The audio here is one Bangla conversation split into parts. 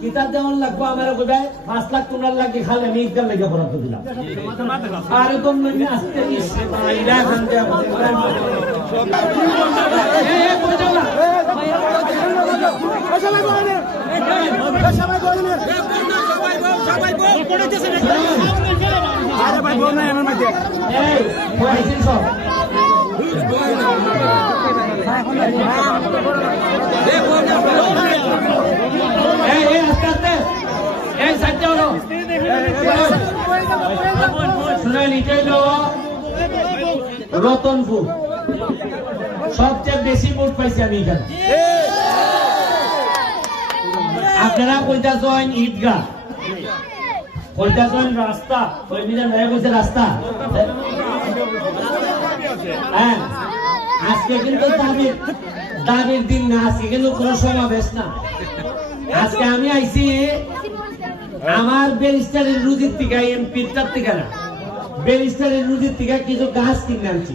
কিতাব যেমন লাগবো আমার বোঝায় 5 লাখ তোমরা লাগে খালে আমি ঈদগাহ লেগে বরাদ্দ দিলাম আর কোন নইলে আজকে ইসমাইলা খান দে রতনপুর সবচেয়ে বেশি ভোট পাইছি আমি এখানে। আপনারা কইতাছেন ঈদগাহ, কইতাছেন রাস্তা, কইছে রাস্তা। হ্যাঁ, আজকে কিন্তু দাবির দিন না, আজকে কিন্তু কোন সমাবেশ না। আজকে আমি আইছি আমার ব্যারিস্টারের রুজির থেকে, এমপির থেকে না, ব্যারিস্টারের রুজির থেকে কিছু গাছ কিনে আনছি।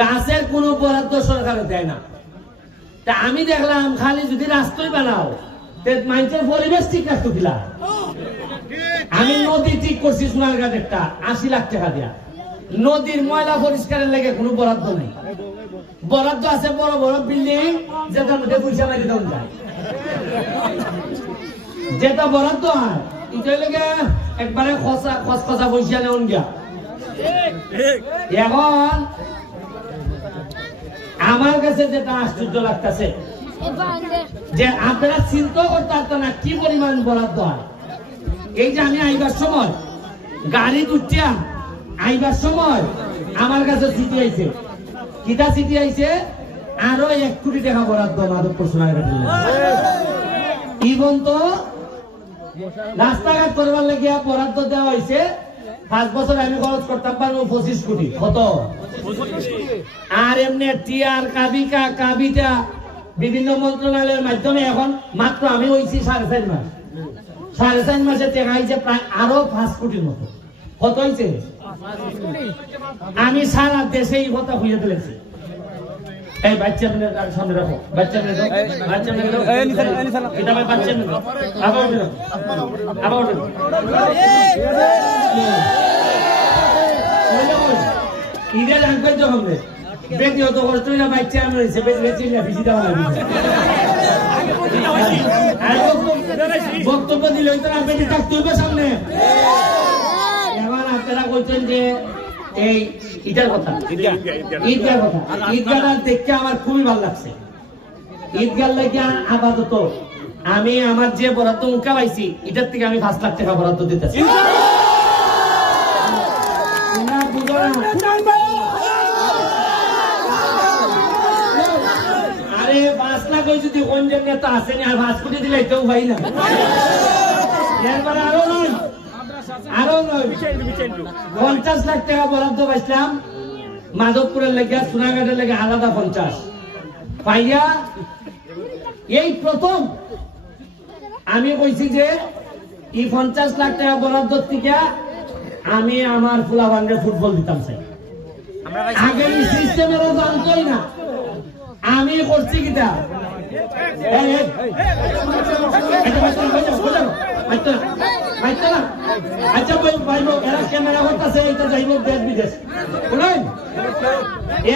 গাছের কোনো বরাদ্দ সরকারে দেয় না। তা আমি দেখলাম খালি যদি রাস্তায় বানাও মানুষের পরিবেশ ঠিক রাখতো কিলা। আমি নদী ঠিক করছি সোনারঘাট একটা 80 লাখ টাকা দিয়া, নদীর ময়লা পরিষ্কারের লেগে কোনো বরাদ্দ নেই। বরাদ্দ আছে বড় বড় বিল্ডিং যেটার মধ্যে পয়সা মারি দেওয়া যায়, যেটা বরাদ্দ হয় এটা লেগে একবারে খসখসা পয়সা নেওয়া গিয়া। এখন আমার কাছে যেটা আশ্চর্য লাগতেছে যে আপনারা চিন্তা করতে পারতেন না কি পরিমাণ বরাদ্দ হয়। এই যে আমি আইবার সময় গাড়ি উঠিয়া আইবার সময় আমার কাছে চিঠি আইছে, কিটা চিঠি আইছে, আরো 1 কোটি টাকা বরাদ্দ মাধবপুর সোনারঘাট। ইবন তো রাস্তাঘাট করবার লাগিয়া বরাদ্দ দেওয়া হয়েছে 5 বছর আমি খরচ করতাম পারবো 25 কোটি। কত? আর এমনি টিআর কাবিটা বিভিন্ন মন্ত্রণালয়ের মাধ্যমে এখন মাত্র আমি হয়েছি 4.5 মাস। 4.5 মাসে টাকা হয়েছে প্রায় আরো 5 কোটির মতো। কত হয়েছে? আমি সারা দেশে এই কথা হইয়া তুলেছি। এই বাচ্চা মেয়ে সামনে রাখো, বাচ্চা মেয়ে এটা বাচ্চা মেয়ে আবার ঈদের আনবে তো হবে ব্যক্তিগত খরচ না, বাচ্চা আমি রয়েছে বেশি দেওয়া লাগবে। বক্তব্য দিলে বেশি থাকতে হবে সামনে। এখন আপনারা বলছেন যে এই ঈদের কথা, ঈদগাহ দেখতে আমার খুবই ভালো লাগছে। ঈদগাহ লাগে আপাতত আমি আমার যে বরাদ্দ মুখা পাইছি এটার থেকে আমি 5 লাখ টাকা বরাদ্দ দিতেছি। আরে 5 লাখ যদি অন্য নেতা আসেনি আর 5 কোটি দিলে কেউ ভাই না, এরপরে আরো নয় 50 লাখ টাকা বরাদ্দ পাইছিলাম মাধবপুরের লেগে, সোনারঘাটের লেগে আলাদা 50 পাইয়া এই প্রথম আমি কইছি যে এই 50 লাখ টাকা বরাদ্দ থেকে আমি আমার ফুলাবানকে ফুটবল দিতাম চাই। আগে এই সিস্টেমেরও জানতোই না, আমি করছি কিটা আচ্ছা পাইব এরা ক্যামেরা করতেছে, এটা যাইব দেশ বিদেশ।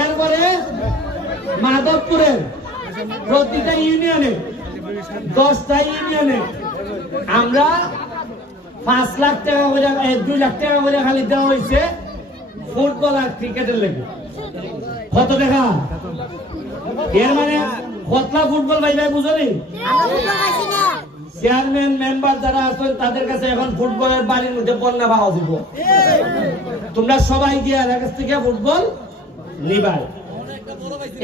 এরপরে মাধবপুরের প্রতিটা ইউনিয়নে 10টা ইউনিয়নে আমরা 5 লাখ টাকা করে 2 লাখ টাকা করে খালি দেওয়া হয়েছে ফুটবল আর ক্রিকেটের লেগে। কত টাকা? এর মানে কতলা ফুটবল ভাই বুঝলি? চেয়ারম্যান মেম্বার যারা আছেন তাদের কাছে এখন ফুটবলের বাড়ির মধ্যে বন্যা পাওয়া দিব। তোমরা সবাই গিয়ে কাছ থেকে ফুটবল নিবাই।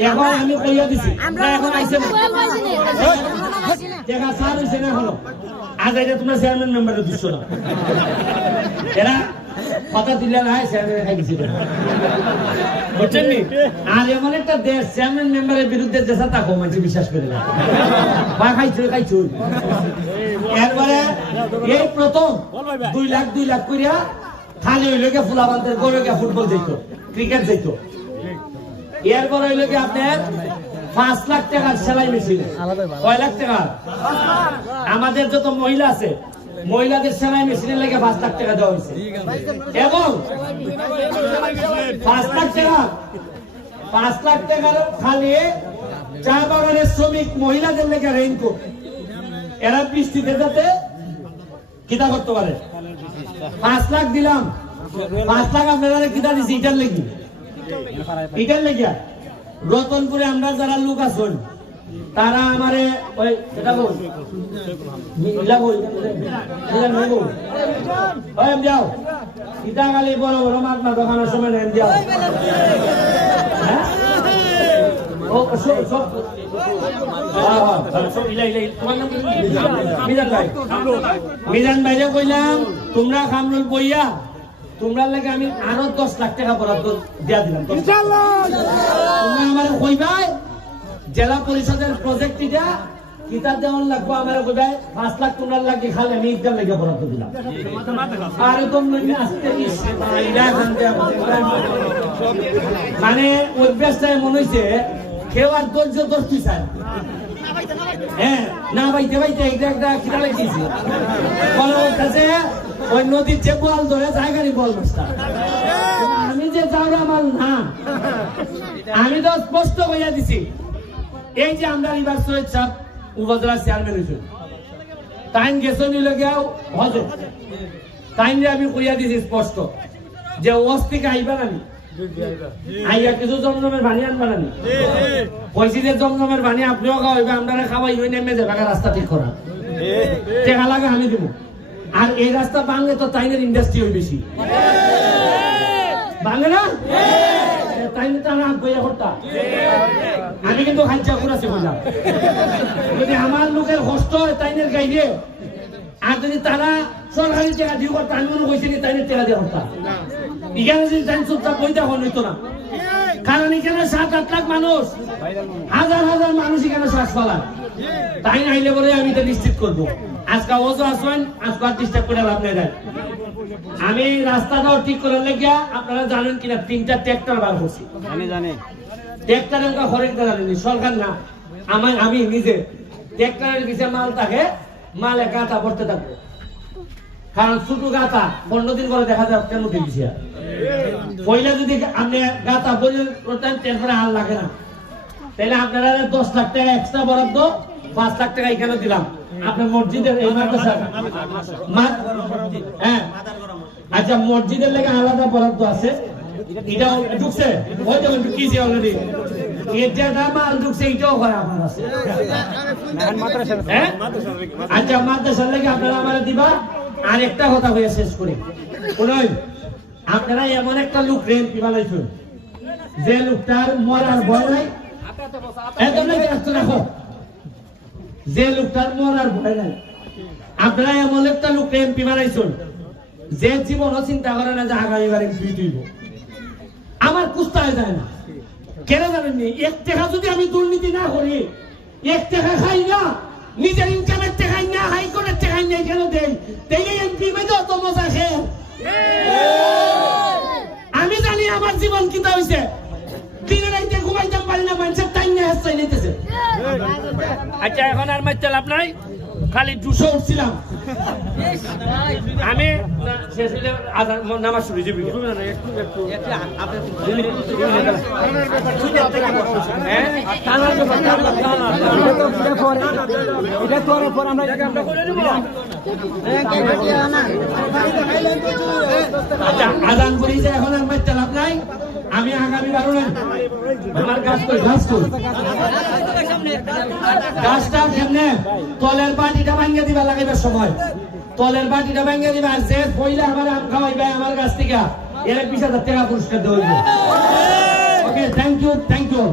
এখন আমি কইয়া দিছি এখন আইছে না দেখা সার হইছে না হলো আজ এটা তোমরা চেয়ারম্যান মেম্বারের দৃশ্য না, এরা কথা দিলে না চেয়ারম্যান খাই দিছিল, বুঝছেন নি? আর এমন একটা দেশ চেয়ারম্যান মেম্বারের বিরুদ্ধে দেশা তাকো মানুষ বিশ্বাস করে না, বা খাইছো। এরপরে এই প্রথম 2 লাখ করিয়া খালি হইল গিয়ে ফুলাবান্তের গড়ে গিয়ে ফুটবল যেত, ক্রিকেট যেত। এরপর হইল কি আপনার 5 লাখ টাকার সেলাই মেশিন। কয় লাখ টাকা? আমাদের যত মহিলা আছে মহিলাদের সেলাই মেশিনের লেগে 5 লাখ টাকা দেওয়া হয়েছে এবং 5 লাখ টাকা 5 লাখ টাকার খালি চা বাগানের শ্রমিক মহিলাদের লেগে রেইনকোট, এরা বৃষ্টিতে যাতে কিতা করতে পারে। 5 লাখ দিলাম, 5 লাখ আপনারা কিতা দিচ্ছি ইটার লেগে, ইটার লেগে রতনপুরে আমরা যারা লোক আছেন তারা আমারে ওই এটা বল মিলা বল মিলা নয় বল ওই যাও ইটা খালি বড় বড় মাছ না দোকানের সময় নেন যাও। হ্যাঁ ও সব সব সব ইলাই ইলাই তোমার নাম মিজান ভাই, মিজান ভাইরে কইলাম তোমরা কামরুল বইয়া তোমরা লাগে আমি আরো 10 লাখ টাকা বরাদ্দ দিয়া দিলাম ইনশাআল্লাহ। তোমরা আমারে কইবাই জেলা পরিষদের প্রজেক্ট এটা কিতাব দেওয়ার লাগবো, আমার কইবাই 5 লাখ তোমরা লাগে খালি আমি ইদার লাগে বরাদ্দ দিলাম। আর তোমরা আস্তে মানে অভ্যাসটাই মনে হইছে কেউ আর ধৈর্য ধরতে চায় হ্যাঁ না বাইতে বাইতে এটা একটা কিতা লাগতেছি বলার কাছে ওই নদীর যে বল ধরে জায়গারই বল মাস্টার। আমি যে যাওয়া মাল না, আমি তো স্পষ্ট হইয়া দিছি এই যে আমরা রিভার সৈয়দ সাহেব উপজেলার চেয়ারম্যান হয়েছেন টাইম গেছে নিলে গিয়াও হজে টাইম আমি কইয়া দিছি স্পষ্ট যে অস্তিকে আইবার আমি আইয়া কিছু জমজমের বাণী আনবার আমি কইছি যে জমজমের বাণী আপনিও খাওয়াইবে আমরা খাওয়াই হই নেমে যাবে রাস্তা ঠিক করা টেকা লাগে আমি দিব। আর এই রাস্তা বাংলে তো তাইনের ইন্ডাস্ট্রি হই বেশি বাংলে না তাইনে তো আমার বইয়া করতা আমি কিন্তু হাজ্জা করেছি বললাম যদি আমার লোকের কষ্ট হয় তাইনের গাইবে আর যদি তারা সরকারি টাকা দিয়ে করতো আমি মনে কইছি তাইনের টাকা দিয়ে করতা এখানে যদি টাইম চুপচাপ বইতে হন হইতো না। কারণ এখানে 7-8 লাখ মানুষ, হাজার হাজার মানুষ এখানে শ্বাস ফেলায় তাই আইলে বলে আমি এটা নিশ্চিত করবো। আজকে ওজো আসবেন আজকে আর ডিস্টার্ব করে লাভ নেই। আমি রাস্তাটাও ঠিক করে লেগে আপনারা জানেন কিনা 3টা ট্রাক্টর বার করছি ট্রাক্টর আমরা খরিদ জানেনি সরকার না আমি নিজে ট্রাক্টরের পিছিয়ে মাল থাকে মাল গাঁথা পড়তে থাকবো কারণ ছোট গাঁথা 15 দিন পরে দেখা যায় কেন দিয়েছি পয়লা যদি আপনি গাঁথা বলে করতেন তারপরে আর লাগে না তাহলে আপনারা 10 লাখ টাকা এক্সট্রা বরাদ্দ 5 লাখ টাকা এখানে দিলাম আপনার মসজিদের এই মাদ্রাসা হ্যাঁ আচ্ছা মসজিদের লেগে আলাদা বরাদ্দ আছে এটা ঢুকছে ওই যখন ঢুকিয়েছি অলরেডি এটা মাল ঢুকছে এটাও হয় আমার আছে হ্যাঁ আচ্ছা মাদ্রাসার লেগে আপনারা আমার দিবা। আর একটা কথা হয়ে শেষ করি শুনুন আপনারা এমন একটা লোক রেন্টি বানাইছেন যে লোকটার মরার ভয় নাই একদম রাখো যে লোকটার মরার ভয় নাই। আপনারা এমন একটা লোক এমপি বানাইছেন যে জীবনও চিন্তা করে না যে আগামীবার এমপি দিব। আমার কুস্তায় যায় না কেন জানেননি 1 টাকা যদি আমি দুর্নীতি না করি 1 টাকা খাই না নিজের ইনকামের টাকাই না হাইকোর্টের টাকাই না কেন দেই তাইলে এমপি মেয়ে তো মজা খেয়ে আমি জানি আমার জীবন কিতা হইছে দিনে রাইতে ঘুমাইতাম পারি না মানুষের টাইম নিয়ে হাসতে নিতেছে। আচ্ছা এখন আর মাইতে লাভ নাই খালি 200 উঠছিলাম আমি শেষ হইলে আজান নামাজ শুরু হইবে আজান করেছে এখন আর মাইতে লাভ নাই। আমি আগামী কারণে আমার গাছটা কেমনে তলের বাটিটা ভাঙিয়ে দিবা লাগাইবার সময় তলের বাটিটা ভাঙিয়ে দিবা আর যে পয়লা আমার আম খাওয়াইবে আমার গাছ থেকে এর 20,000 টাকা পুরস্কার দেওয়া হইবে। Okay thank you thank you.